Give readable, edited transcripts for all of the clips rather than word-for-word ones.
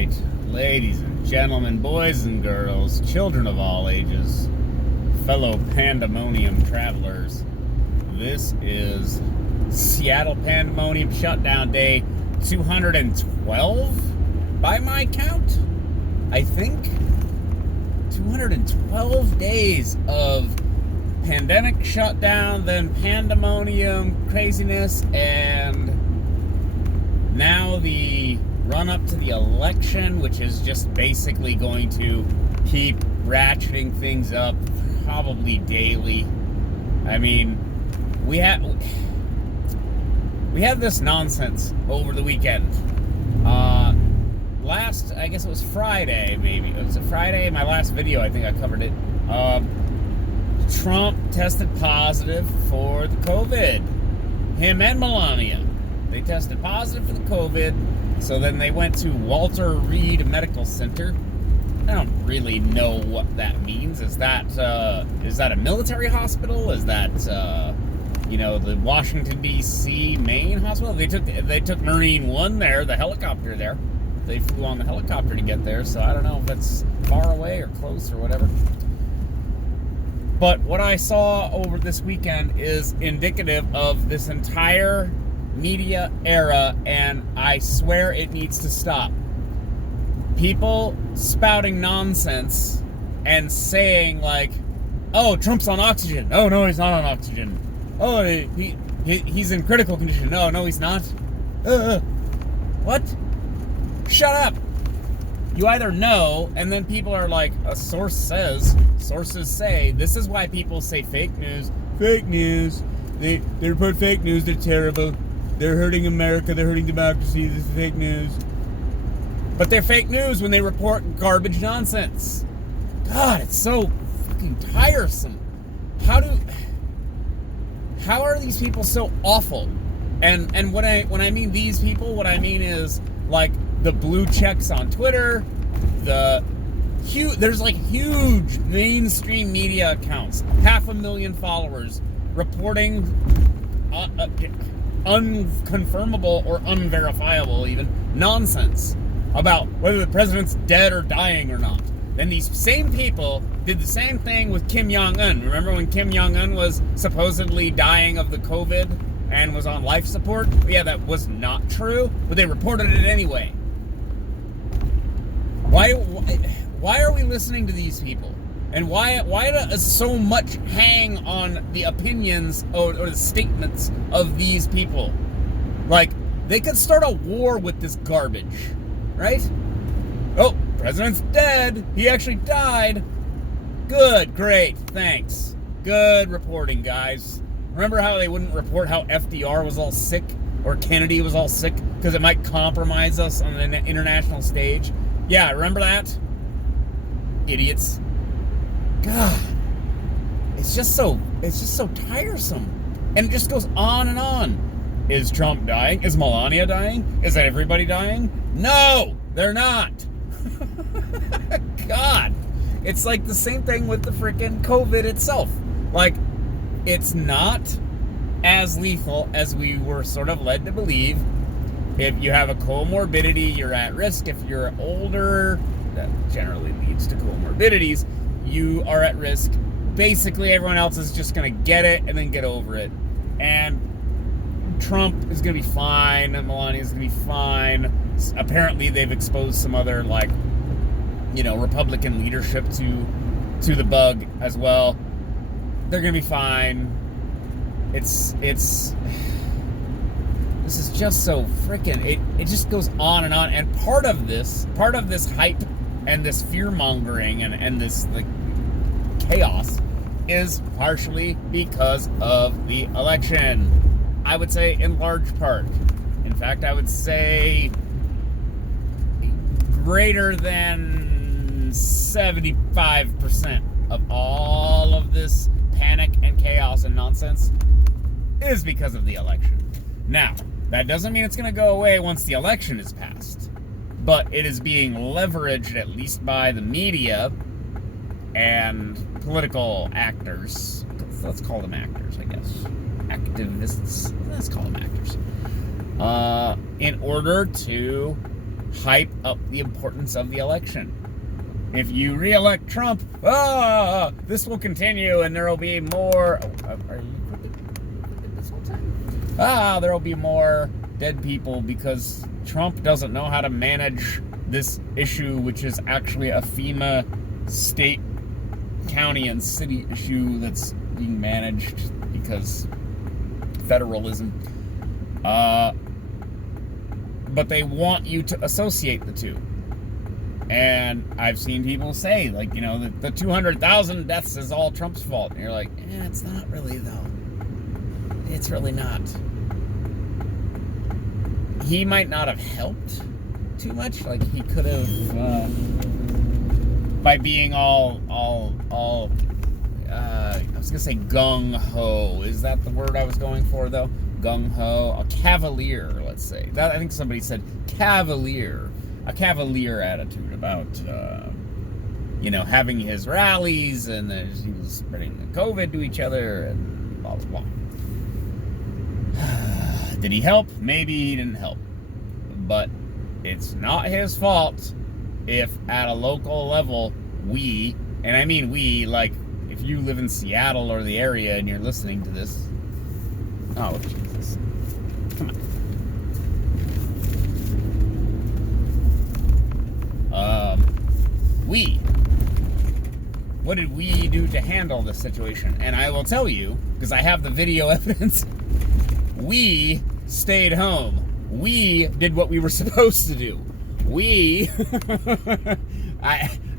right, ladies and gentlemen, boys and girls, children of all ages, fellow Pandemonium travelers, this is Seattle Pandemonium Shutdown Day 212 by my count, I think. 212 days of pandemic shutdown, then pandemonium craziness, and now the run-up to the election, which is just basically going to keep ratcheting things up probably daily. I mean, we had this nonsense over the weekend. I guess it was Friday, maybe. Was it Friday? My last video, I think I covered it. Trump tested positive for the COVID. Him and Melania. They tested positive for the COVID, so then they went to Walter Reed Medical Center. I don't really know what that means. Is that a military hospital? Is that the Washington D.C. main hospital? They took Marine One there, the helicopter there. They flew on the helicopter to get there, so I don't know if that's far away or close or whatever. But what I saw over this weekend is indicative of this entire media era, and I swear it needs to stop. People spouting nonsense and saying like, oh, Trump's on oxygen. Oh, no, he's not on oxygen. Oh, he's in critical condition. No, he's not. What? Shut up. You either know, and then people are like, a source says, sources say, this is why people say fake news. Fake news. They report fake news. They're terrible. They're hurting America. They're hurting democracy. This is fake news. But they're fake news when they report garbage nonsense. God, it's so fucking tiresome. How are these people so awful? And when I mean these people, what I mean is like the blue checks on Twitter, there's like huge mainstream media accounts, 500,000 followers reporting unconfirmable or unverifiable even nonsense about whether the president's dead or dying or not. Then these same people did the same thing with Kim Jong-un. Remember when Kim Jong-un was supposedly dying of the COVID and was on life support? Yeah, that was not true, but they reported it anyway. Why are we listening to these people? And why does so much hang on the opinions or the statements of these people? Like, they could start a war with this garbage, right? Oh, president's dead. He actually died. Good, great, thanks. Good reporting, guys. Remember how they wouldn't report how FDR was all sick or Kennedy was all sick because it might compromise us on the international stage? Yeah, remember that? Idiots. God, it's just so tiresome. And it just goes on and on. Is Trump dying? Is Melania dying? Is everybody dying? No, they're not. God, it's like the same thing with the freaking COVID itself. Like, it's not as lethal as we were sort of led to believe. If you have a comorbidity, you're at risk. If you're older, that generally leads to comorbidities, you are at risk. Basically, everyone else is just going to get it and then get over it. And Trump is going to be fine, and Melania is going to be fine. Apparently, they've exposed some other, Republican leadership to the bug as well. They're going to be fine. This is just so freaking, it just goes on. And part of this hype and this fear-mongering and this, chaos is partially because of the election. I would say in large part. In fact, I would say greater than 75% of all of this panic and chaos and nonsense is because of the election. Now, that doesn't mean it's going to go away once the election is passed, but it is being leveraged at least by the media and political actors. Let's call them actors, I guess. Activists. Let's call them actors. In order to hype up the importance of the election. If you re-elect Trump, this will continue and there will be more... Are you equipped this whole time? There will be more dead people because Trump doesn't know how to manage this issue, which is actually a FEMA state, county, and city issue that's being managed because federalism. But they want you to associate the two. And I've seen people say, like, you know, the 200,000 deaths is all Trump's fault. And you're like, it's not really, though. It's really not. He might not have helped too much. Like, he could have, by being all I was going to say gung-ho. Is that the word I was going for, though? Gung-ho. A cavalier, let's say. I think somebody said cavalier. A cavalier attitude about, having his rallies, and he was spreading the COVID to each other, and blah, blah, blah. Did he help? Maybe he didn't help. But it's not his fault if at a local level we, and I mean we, like, if you live in Seattle or the area and you're listening to this, oh, Jesus. Come on. What did we do to handle this situation? And I will tell you, because I have the video evidence, we stayed home. We did what we were supposed to do.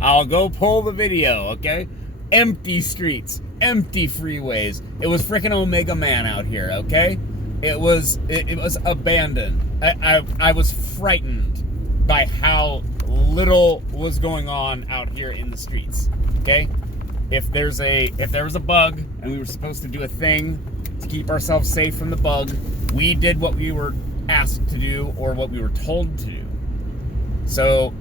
I'll go pull the video, okay? Empty streets, empty freeways. It was freaking Omega Man out here, okay? It was abandoned. I was frightened by how little was going on out here in the streets. Okay? If there was a bug and we were supposed to do a thing to keep ourselves safe from the bug, we did what we were asked to do or what we were told to do. So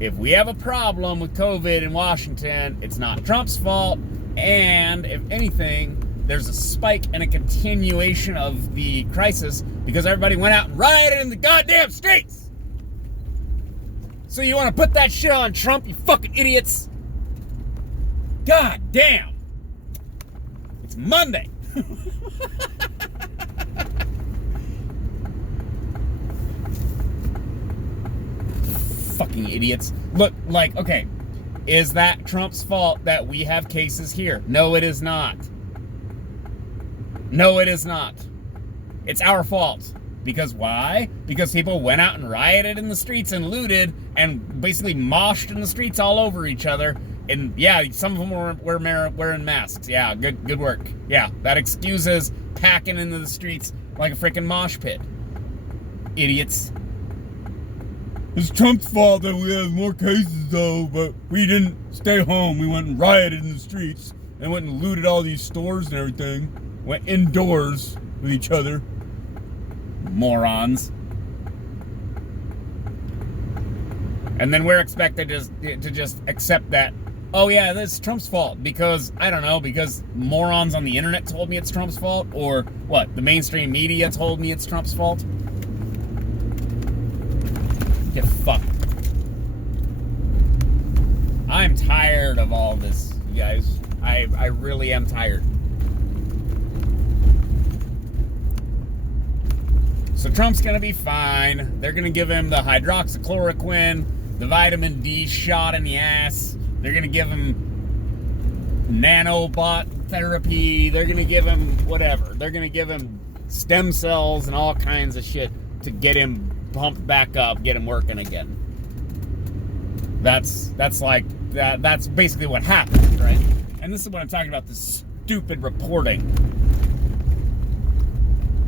if we have a problem with COVID in Washington, it's not Trump's fault, and if anything, there's a spike and a continuation of the crisis because everybody went out and rioted in the goddamn streets. So you want to put that shit on Trump, you fucking idiots? God damn. It's Monday. Fucking idiots. Look, like, okay, is that Trump's fault that we have cases here? No, it is not. No, it is not. It's our fault. Because why? Because people went out and rioted in the streets and looted and basically moshed in the streets all over each other. And yeah, some of them were wearing masks. Yeah, good work. Yeah, that excuses packing into the streets like a freaking mosh pit. Idiots. It's Trump's fault that we have more cases, though, but we didn't stay home. We went and rioted in the streets and went and looted all these stores and everything. Went indoors with each other. Morons. And then we're expected to just accept that, oh yeah, that's Trump's fault because, I don't know, because morons on the internet told me it's Trump's fault, or what, the mainstream media told me it's Trump's fault? Get fucked. I'm tired of all this, you guys. I really am tired. So Trump's going to be fine. They're going to give him the hydroxychloroquine, the vitamin D shot in the ass. They're going to give him nanobot therapy. They're going to give him whatever. They're going to give him stem cells and all kinds of shit to get him pumped back up, get him working again. That's basically what happened, right? And this is what I'm talking about, this stupid reporting.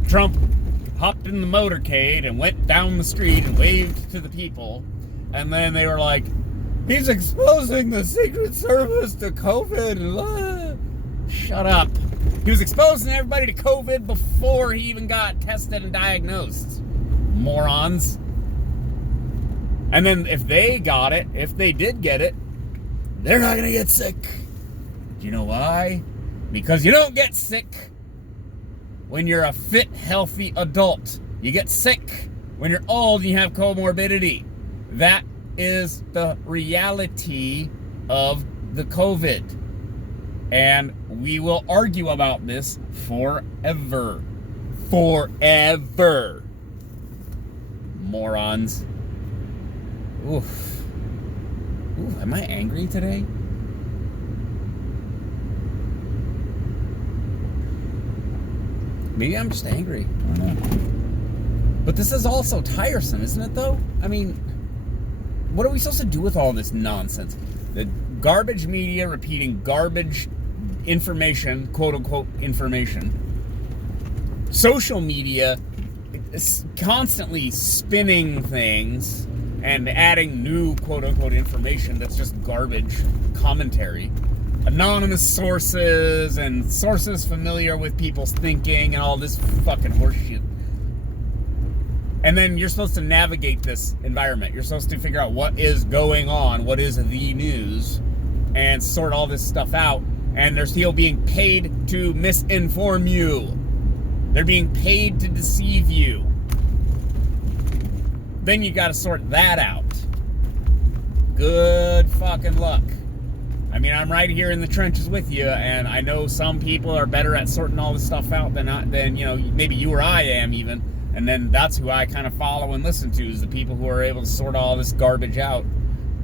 Trump hopped in the motorcade and went down the street and waved to the people, and then they were like, he's exposing the Secret Service to COVID. Shut up. He was exposing everybody to COVID before he even got tested and diagnosed. Morons. And then if they got it, if they did get it, they're not going to get sick. Do you know why? Because you don't get sick when you're a fit, healthy adult. You get sick when you're old and you have comorbidity. That is the reality of the COVID. And we will argue about this forever. Forever. Morons. Oof. Ooh, am I angry today? Maybe I'm just angry. I don't know. But this is also tiresome, isn't it, though? I mean, what are we supposed to do with all this nonsense? The garbage media repeating garbage information, quote-unquote information. Social media is constantly spinning things and adding new, quote-unquote information that's just garbage commentary. Anonymous sources and sources familiar with people's thinking and all this fucking horseshit. And then you're supposed to navigate this environment. You're supposed to figure out what is going on, what is the news, and sort all this stuff out. And they're still being paid to misinform you. They're being paid to deceive you. Then you gotta sort that out. Good fucking luck. I mean, I'm right here in the trenches with you, and I know some people are better at sorting all this stuff out than you know, maybe you or I am even. And then that's who I kind of follow and listen to, is the people who are able to sort all this garbage out.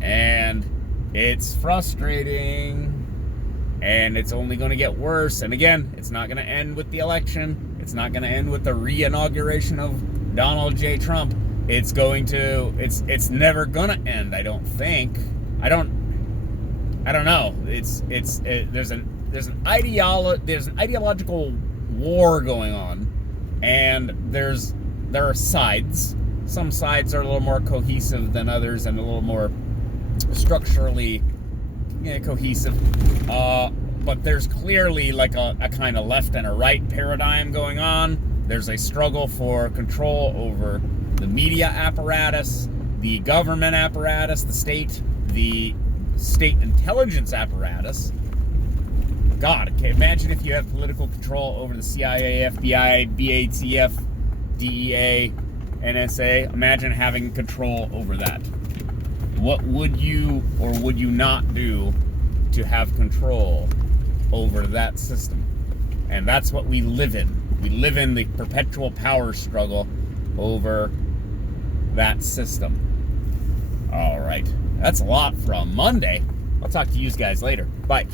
And it's frustrating. And it's only going to get worse. And again, it's not going to end with the election. It's not going to end with the re-inauguration of Donald J. Trump. It's never going to end, I don't think. I don't know. There's an ideological war going on, and there are sides. Some sides are a little more cohesive than others, and a little more structurally cohesive. But there's clearly like a kind of left and a right paradigm going on. There's a struggle for control over the media apparatus, the government apparatus, the state intelligence apparatus. God, okay, imagine if you have political control over the CIA, FBI, BATF, DEA, NSA. Imagine having control over that. What would you or would you not do to have control over that system? And that's what we live in. We live in the perpetual power struggle over that system. All right. That's a lot for a Monday. I'll talk to you guys later. Bye.